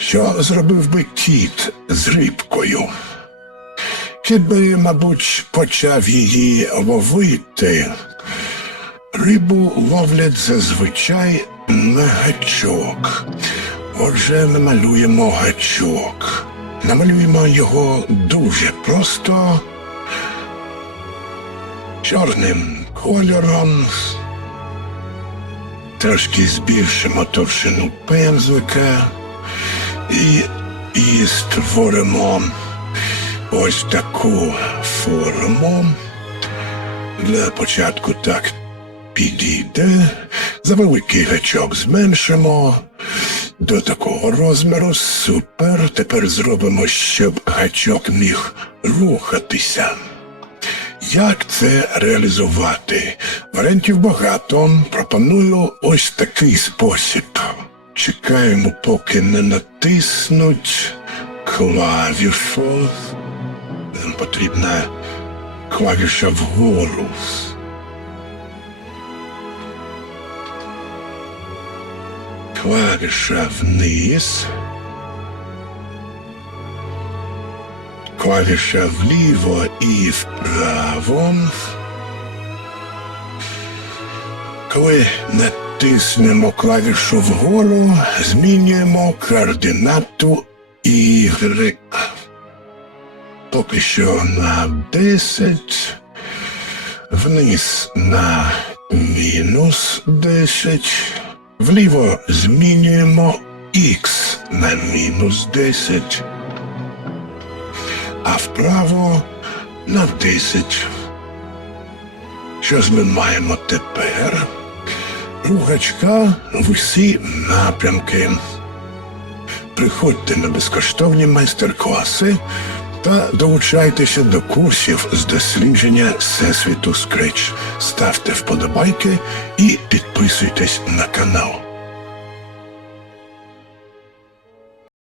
Що зробив би кіт з рибкою? Кіт би, мабуть, почав її ловити. Рибу ловлять зазвичай на гачок. Отже, намалюємо гачок. Намалюємо його дуже просто чорним кольором. Трошки збільшимо товщину пензлика і, і створимо ось таку форму. Для початку так підійде. За великий гачок зменшимо до такого розміру. Супер. Тепер зробимо, щоб гачок міг рухатися. Як це реалізувати? Варіантів багато. Пропоную ось такий спосіб. Чекаємо, поки не натиснуть клавішу. Нам потрібна клавіша вгору. Клавіша вниз. Клавіша вліво і вправо. Коли натиснемо клавішу вгору, змінюємо координату Y. Поки що на 10, вниз на мінус 10, вліво змінюємо X на мінус 10 а вправо на 10. Що ж ми маємо тепер? Рухачка в усі напрямки. Приходьте на безкоштовні майстер-класи та долучайтеся до курсів з дослідження Всесвіту Скрич. Ставте вподобайки і підписуйтесь на канал.